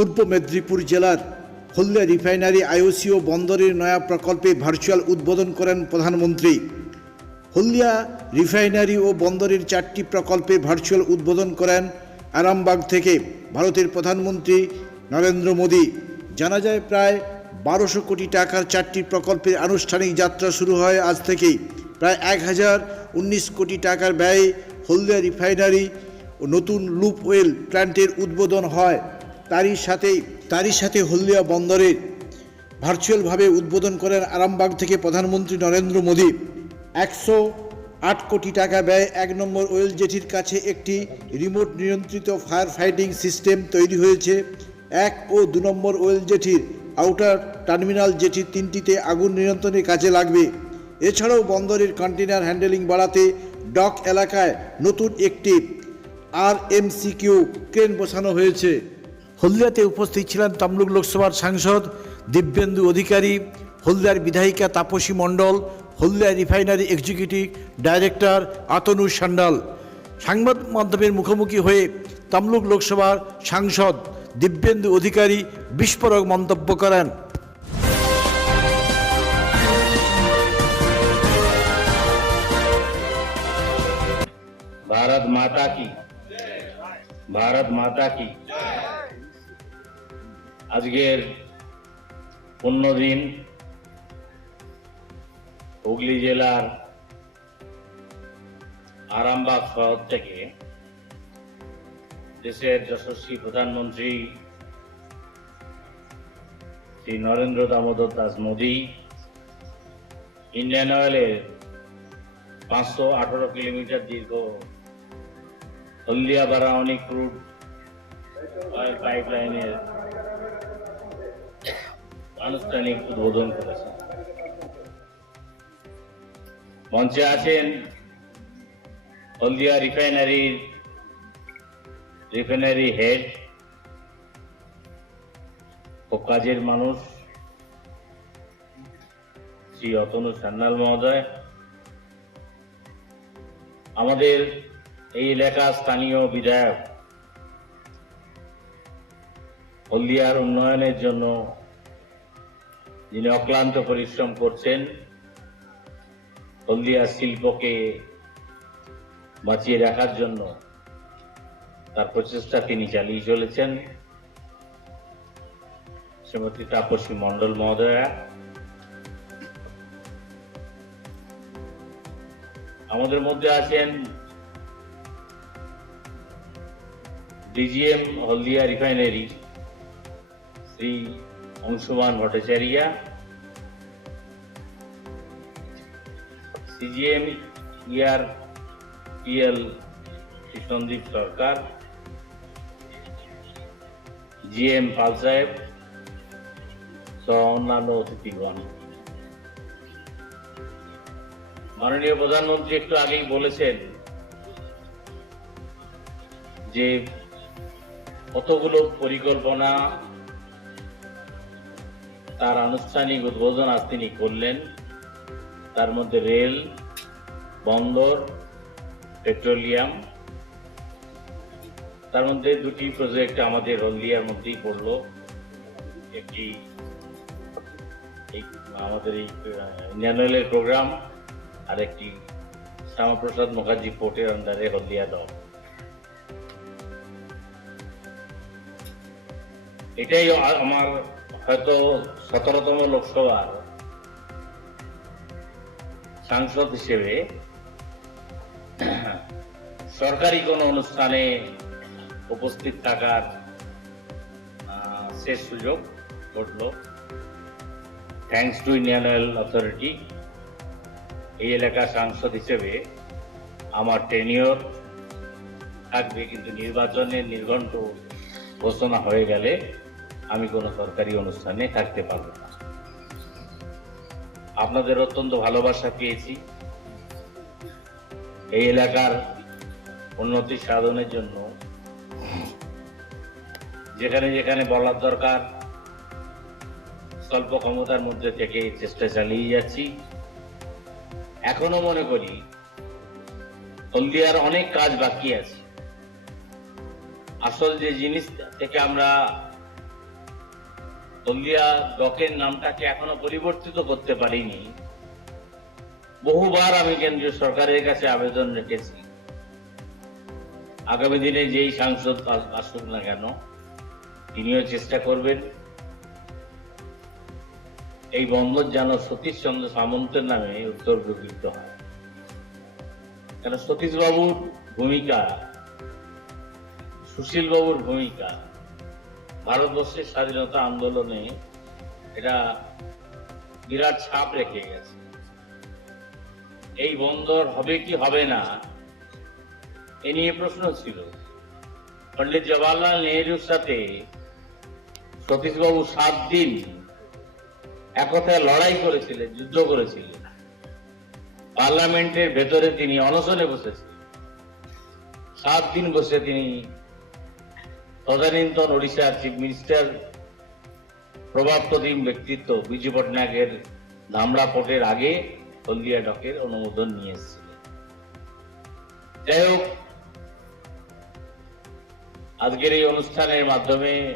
পূর্ব মেদিনীপুর জেলার হলদিয়া refinery IOC ও বন্দরের নয়া প্রকল্পে ভার্চুয়াল উদ্বোধন করেন প্রধানমন্ত্রী। হলদিয়া রিফাইনারি ও বন্দরের চারটি প্রকল্পে ভার্চুয়াল উদ্বোধন করেন আরামবাগ থেকে ভারতের প্রধানমন্ত্রী নরেন্দ্র মোদী। জানা যায় প্রায় বারোশো কোটি টাকার চারটি প্রকল্পের আনুষ্ঠানিক যাত্রা শুরু হয় আজ থেকেই। প্রায় এক হাজার উনিশ কোটি টাকার ব্যয়ে হলদিয়া রিফাইনারি ও নতুন লুপ ওয়েল প্ল্যান্টের উদ্বোধন হয়। তারই সাথেই তারই সাথে হলদিয়া বন্দরের ভার্চুয়ালভাবে উদ্বোধন করেন আরামবাগ থেকে প্রধানমন্ত্রী নরেন্দ্র মোদী। একশো আট কোটি টাকা ব্যয় এক নম্বর ওয়েল জেটির কাছে একটি রিমোট নিয়ন্ত্রিত ফায়ার ফাইটিং সিস্টেম তৈরি হয়েছে। এক ও দু নম্বর ওয়েল জেটির আউটার টার্মিনাল জেটির তিনটিতে আগুন নিয়ন্ত্রণের কাজে লাগবে। এছাড়াও বন্দরের কন্টেনার হ্যান্ডেলিং বাড়াতে ডক এলাকায় নতুন একটি আর এমসিকিউ ক্রেন বসানো হয়েছে। হলদিয়াতে উপস্থিত ছিলেন তমলুক লোকসভার সাংসদ দিব্যেন্দু অধিকারী হলদিয়ার বিধায়িকা Tapasi Mondal Haldia refinery executive director Atanu Sandal সংবাদ মাধ্যমের মুখোমুখি হয়ে তমলুক লোকসভার সাংসদ দিব্যেন্দু অধিকারী বিস্ফোরক মন্তব্য করেন भारत माता की ভারত মাতা কি আজকের পূর্ণ দিন হুগলি জেলার আরামবাগ শহর থেকে দেশের যশস্বী প্রধানমন্ত্রী শ্রী নরেন্দ্র দামোদর দাস মোদী ইন্ডিয়ান অয়েলের পাঁচশো আঠারো কিলোমিটার দীর্ঘ হলদিয়া বারাউনি ক্রুড অয়েল পাইপলাইনের আনুষ্ঠানিক উদ্বোধন করেছেন মঞ্চে আছেন হলদিয়া রিফাইনারির রিফাইনারি হেড ও কাজের মানুষ, শ্রী অতনু সান্যাল মহোদয়। আমাদের এই এলাকার স্থানীয় বিধায়ক, হলদিয়ার উন্নয়নের জন্য যিনি অক্লান্ত পরিশ্রম করছেন হলদিয়া শিল্পকে বাঁচিয়ে রাখার জন্য তার প্রচেষ্টা তিনি চালিয়ে চলেছেন। শ্রীমতী তাপসী মণ্ডল মহোদয়া, আমাদের মধ্যে আছেন DGM Haldia refinery, Shri Anshuman Bhattacharya, CGM ইয়ার P L Sandip Sarkar, GM Pal সাহেব সহ অন্যান্য অতিথিগণ। মাননীয় প্রধানমন্ত্রী একটু আগেই বলেছেন যে কতগুলো পরিকল্পনা তার আনুষ্ঠানিক উদ্বোধন আজ তিনি করলেন। তার মধ্যে রেল, বন্দর, পেট্রোলিয়াম। তার মধ্যে দুটি প্রজেক্ট আমাদের হলদিয়ার মধ্যেই পড়ল। একটি আমাদের এই ইন্ডিয়ান অয়েলের প্রোগ্রাম আর একটি শ্যামাপ্রসাদ মুখার্জি পোর্টের আন্ডারে হলদিয়া দল। এটাই আমার হয়তো সতেরোতম লোকসভার সাংসদ হিসেবে সরকারি কোনো অনুষ্ঠানে উপস্থিত থাকার শেষ সুযোগ ঘটল। Thanks to Indian oil authority এই এলাকার সাংসদ হিসেবে আমার টেনিয়র থাকবে, কিন্তু নির্বাচনের নির্ঘণ্ট ঘোষণা হয়ে গেলে আমি কোনো সরকারি অনুষ্ঠানে থাকতে পারব না। আপনাদের অত্যন্ত ভালোবাসা পেয়েছি। এই এলাকার উন্নতি সাধনের জন্য যেখানে যেখানে বলার দরকার, স্বল্প ক্ষমতার মধ্যে থেকে চেষ্টা চালিয়ে যাচ্ছি। এখনও মনে করি হলদিয়ার অনেক কাজ বাকি আছে। আসল যে জিনিস থেকে আমরা হলদিয়া ব্লকের নামটাকে এখনও পরিবর্তিত করতে পারিনি। বহুবার আমি কেন্দ্রীয় সরকারের কাছে আবেদন রেখেছি। আগামী দিনে যেই সাংসদ আসুক না কেন, তিনিও চেষ্টা করবেন। এই বন্দর যেন সতীশ চন্দ্র সামন্তের নামে উত্তরীকৃত হয়। কেন সতীশ বাবুর ভূমিকা সুশীল বাবুর ভূমিকা ভারতবর্ষের স্বাধীনতা আন্দোলনে এটা বিরাট ছাপ রেখে গেছে। এই বন্দর হবে কি হবে না, এ নিয়ে প্রশ্ন ছিল। পন্ডিত জওয়াহরলাল নেহরুর সাথে সতীশবাবু সাত দিন একথায় লড়াই করেছিলেন, যুদ্ধ করেছিলেন। পার্লামেন্টের ভেতরে তিনি অনশনে বসেছিলেন। সাত দিন বসে তিনি তদানীন্তন ওড়িশার চিফ মিনিস্টার প্রভাবপ্রতিম ব্যক্তিত্ব বিজু পটনায়কের ধামড়া আগে হলদিয়া ডকের অনুমোদন নিয়ে এসেছিলেন। যাই হোক, আজকের এই অনুষ্ঠানের মাধ্যমে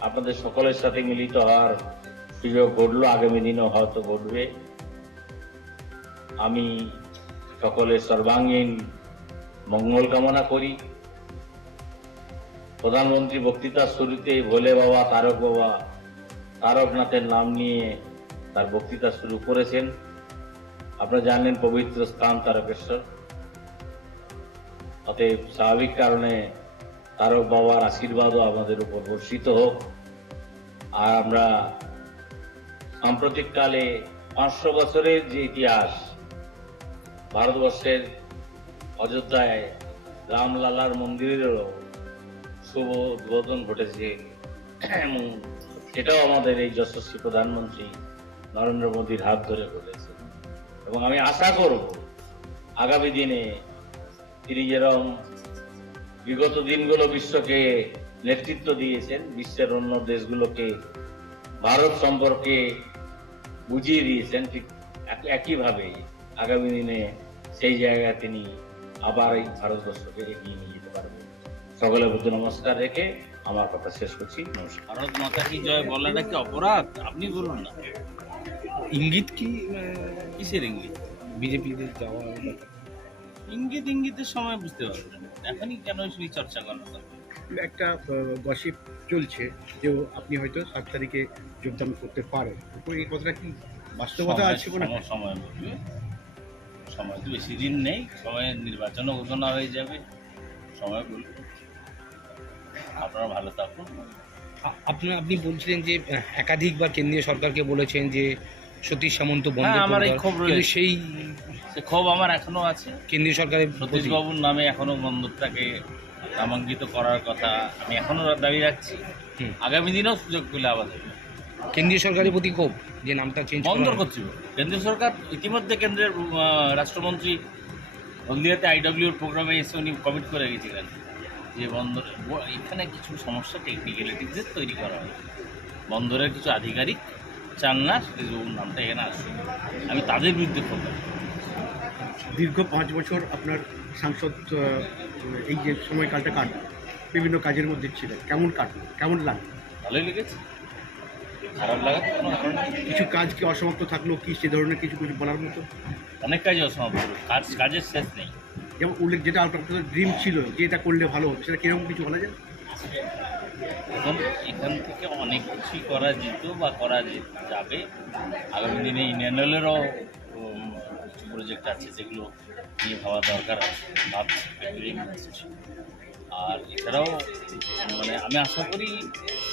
আপনাদের সকলের সাথে মিলিত হওয়ার সুযোগ ঘটলো, আগামী দিনেও হয়তো ঘটবে। আমি সকলের সর্বাঙ্গীন মঙ্গল কামনা করি। প্রধানমন্ত্রী বক্তৃতার শুরুতেই ভোলে বাবা, তারক বাবা, তারকনাথের নাম নিয়ে তার বক্তৃতা শুরু করেছেন। আপনারা জানেন পবিত্র স্থান তারকেশ্বর। অতএব স্বাভাবিক কারণে তারক বাবার আশীর্বাদও আমাদের উপর বর্ষিত হোক। আর আমরা সাম্প্রতিককালে পাঁচশো বছরের যে ইতিহাস, ভারতবর্ষের অযোধ্যায় রামলালার মন্দিরেরও শুভ উদ্বোধন ঘটেছে। এবং আমাদের এই যশস্বী প্রধানমন্ত্রী নরেন্দ্র মোদীর হাত ধরে ঘটেছে। এবং আমি আশা করব, আগামী দিনে তিনি যেরকম বিগত দিনগুলো বিশ্বকে নেতৃত্ব দিয়েছেন, বিশ্বের অন্য দেশগুলোকে ভারত সম্পর্কে বুঝিয়ে দিয়েছেন, ঠিক এক- একইভাবে আগামী দিনে সেই জায়গায় তিনি আবার এই ভারতবর্ষকে এগিয়ে নিয়ে সকলের প্রতি নমস্কার রেখে আমার কথা শেষ করছি। নমস্কার। ভারত মাতা কি জয় বলাটা কি অপরাধ? আপনি বলুন না। ইঙ্গিত কি? কিসের ইঙ্গিত? বিজেপিতে ব্যাপারে? ইঙ্গিত ইঙ্গিতের সময় বুঝতে পারবেন এখনই কেন সেই চর্চা দরকার? একটা গসিপ চলছে যে আপনি হয়তো সাত তারিখে যোগদান করতে পারেন। এই কথাটা কি বাস্তবতা আছে কোনো সময়- সময় বলবে। সময় তো বেশি দিন নেই। সময় নির্বাচনও ঘোষণা হয়ে যাবে। সময় বলবে আপনারা ভালো থাকুন। আ- আপনি আপনি বলছিলেন যে একাধিকবার কেন্দ্রীয় সরকারকে বলেছেন যে সতীশ সামন্ত বন্ধ হ্যাঁ, আমার করে এই ক্ষোভ রয়েছে। সেই ক্ষোভ আমার এখনও আছে। কেন্দ্রীয় সরকারের সতীশবাবুর নামে এখনও বন্দরটাকে নামাঙ্কিত করার কথা আমি এখনও দাবি রাখছি। আগামী দিনেও সুযোগ পেলে আবার কেন্দ্রীয় সরকারের প্রতি ক্ষোভ যে নামটা চেঞ্জ বন্দর কর্তৃপক্ষ কেন্দ্রীয় সরকার ইতিমধ্যে কেন্দ্রের রাষ্ট্রমন্ত্রী হলদিয়াতে আইডব্লিউর প্রোগ্রামে এসে উনি কমিট করে গেছিলেন। যে বন্দর এখানে কিছু সমস্যা টেকনিক্যালিটিসের তৈরি করা হয়। বন্দরের কিছু আধিকারিক চান না সতীশবাবুর নামটা এখানে আসবে আমি তাদের বিরুদ্ধে রাখি। দীর্ঘ পাঁচ বছর আপনার সাংসদ এই যে সময়কালটা কাটলো বিভিন্ন কাজের মধ্যে ছিলেন কেমন কাটলো কেমন লাগল ভালোই লেগেছে। খারাপ লাগার কোনো কারণ কিছু কাজ কি অসমাপ্ত থাকল? কি সে ধরনের কিছু কিছু বলার মতো? অনেক কাজই অসমাপ্ত কাজ কাজের শেষ নেই। যেমন উল্লেখ যেটা আপনার ড্রিম ছিল যে এটা করলে ভালো হবে সেটা কীরকম কিছু বলা যায়? এখন এখান থেকে অনেক কিছুই করা যেত বা করা যে- যাবে। আগামী দিনে ইন্ডিয়ান অয়েলেরও উম, কিছু প্রজেক্ট আছে যেগুলো নিয়ে ভাবা দরকার আছে ভাবছি। আর এছাড়াও মানে আমি আশা করি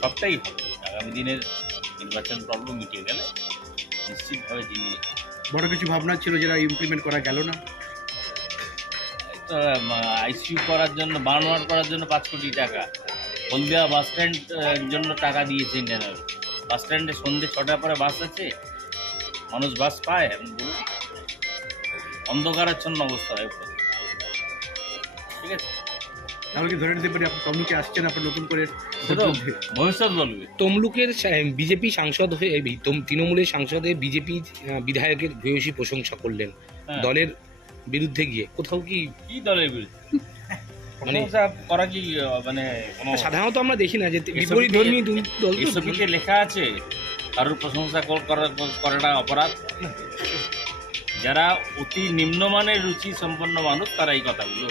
সবটাই হবে। আগামী দিনের নির্বাচন প্রবলেম মিটিয়ে গেলে নিশ্চিতভাবে যিনি বড় কিছু ভাবনা ছিল যেটা ইমপ্লিমেন্ট করা গেল না। আইসিইউ করার জন্য বানোয়ার করার জন্য পাঁচ কোটি টাকা। হলদিয়া বাস স্ট্যান্ড জন্য টাকা দিয়েছে ইন্ডিয়ান অয়েল বাস স্ট্যান্ডে সন্ধ্যে ছটার পরে বাস আছে। মানুষ বাস পায় এখন বলুন অন্ধকারাচ্ছন্ন অবস্থা হয় ঠিক আছে? তাহলে কি ধরে নিতে পারি আপনি তমলুকে আসছেন আপনার নতুন করে ভবিষ্যৎ বলবে। তমলুকের বিজেপি সাংসদ হয়ে তৃণমূলের সাংসদে বিজেপি বিধায়কের ভূয়সী প্রশংসা করলেন। হ্যাঁ। দলের বিরুদ্ধে গিয়ে কোথাও কি? কি দলের বিরুদ্ধে? করা কি মানে সাধারণত আমরা দেখি না যে বিপরীত ধর্মী দল এসবিতে লেখা আছে? কারোর প্রশংসা করাটা অপরাধ? যারা অতি নিম্নমানের রুচি সম্পন্ন মানুষ তারা এই কথাগুলো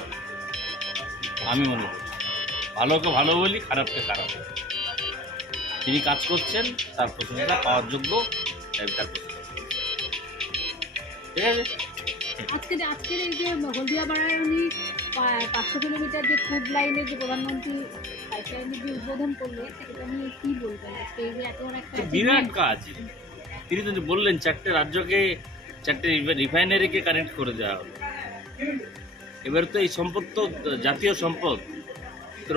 আমি মনে করি ভালোকে ভালো বলি খারাপকে খারাপ তিনি কাজ করছেন তার প্রশংসা পাওয়ার যোগ্য তার ঠিক আছে? আজকে যে আজকের এই যে উনি পাঁচশো কিলোমিটার যে ফুড যে প্রধানমন্ত্রী পাইপলাইনের যে উদ্বোধন করল সেটা নিয়ে কি বলবেন? আজকে এই যে এত একটা বিরাট কাজ। তিনি তো বললেন চারটে রাজ্যকে চারটে রিফাইনারিকে কানেক্ট করে দেওয়া হলো। এবার তো এই সম্পদ তো জাতীয় সম্পদ।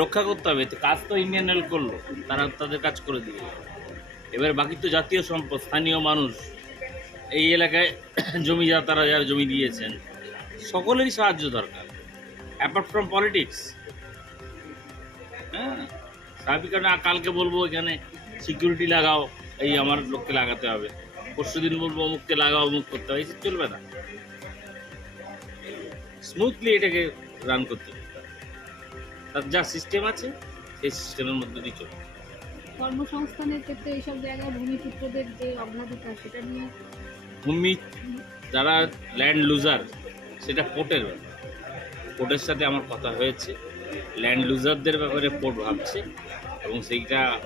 রক্ষা করতে হবে। তো কাজ তো ইন্ডিয়ান অয়েল করল। তারা তাদের কাজ করে দিল। এবার বাকি তো জাতীয় সম্পদ স্থানীয় মানুষ। এই এলাকায় জমি যা তারা যারা জমি দিয়েছেন, সকলেরই সাহায্য দরকার। অ্যাপার্ট ফ্রম পলিটিক্স হ্যাঁ? কারণে কালকে বলব এখানে সিকিউরিটি লাগাও, এই আমার লোককে লাগাতে হবে। পরশু দিন বলব অমুককে লাগাও, অমুক করতে হবে এসব চলবে না। স্মুথলি এটাকে রান করতে হবে। তার যা সিস্টেম আছে, সেই সিস্টেমের মধ্যে দিয়ে চলবে। কর্মসংস্থানের ক্ষেত্রে এইসব জায়গায় ভূমিপুত্রদের যে অগ্রাধিকার, সেটা নিয়ে ভূমি যারা ল্যান্ড লুজার সেটা পোর্টের ব্যাপার। সাথে আমার কথা হয়েছে। ল্যান্ড লুজারদের ব্যাপারে পোর্ট ভাবছে এবং সেইটা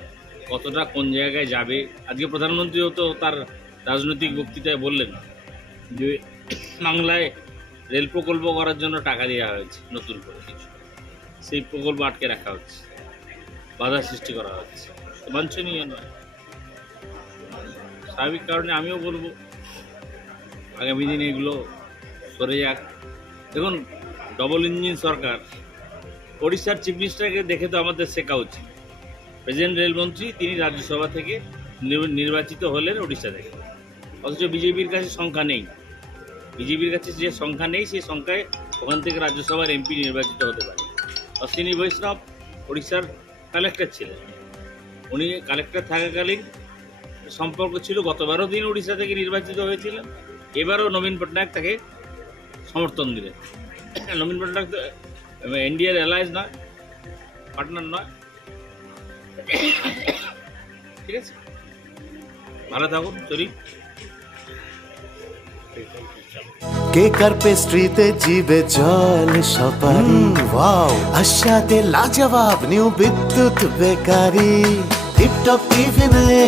কতটা কোন জায়গায় যাবে? আজকে প্রধানমন্ত্রীও তো তার রাজনৈতিক বক্তৃতায় বললেন যে বাংলায় রেল প্রকল্প করার জন্য টাকা দেওয়া হয়েছে, নতুন করে কিছু। সেই প্রকল্প আটকে রাখা হচ্ছে। বাধা সৃষ্টি করা হচ্ছে। বাঞ্ছনীয় নয়। স্বাভাবিক কারণে আমিও বলব আগামী দিনে এগুলো সরে যাক। দেখুন ডবল ইঞ্জিন সরকার, ওড়িশার চিফ মিনিস্টারকে দেখে তো আমাদের শেখা উচিত। প্রেসিডেন্ট রেলমন্ত্রী, তিনি রাজ্যসভা থেকে নির্বাচিত হলেন ওড়িশা থেকে। অথচ বিজেপির কাছে সংখ্যা নেই। বিজেপির কাছে যে সংখ্যা নেই, সেই সংখ্যায় ওখান থেকে রাজ্যসভার এমপি নির্বাচিত হতে পারে। অশ্বিনী বৈষ্ণব, ওড়িশার কালেক্টর ছিলেন। উনি কালেক্টর থাকাকালীন সম্পর্ক ছিল। গতবারও দিন উড়িষ্যা থেকে নির্বাচিত হয়েছিলেন। এবারও নবীন পটনায়ক তাকে সমর্থন দিলেন নবীন পটনায়ক তো এনডিএর অ্যালায়েন্স নয় পার্টনার নয় ঠিক আছে ভালো থাকুন চলি কেকার পেস্ট্রিতে জিবে জল সপারি ওয়াও আশাতে লাজবাব নিউ বিদ্যুৎ বেকারি টিপটপ টিফিনে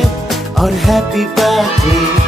और हैप्पी पार्टी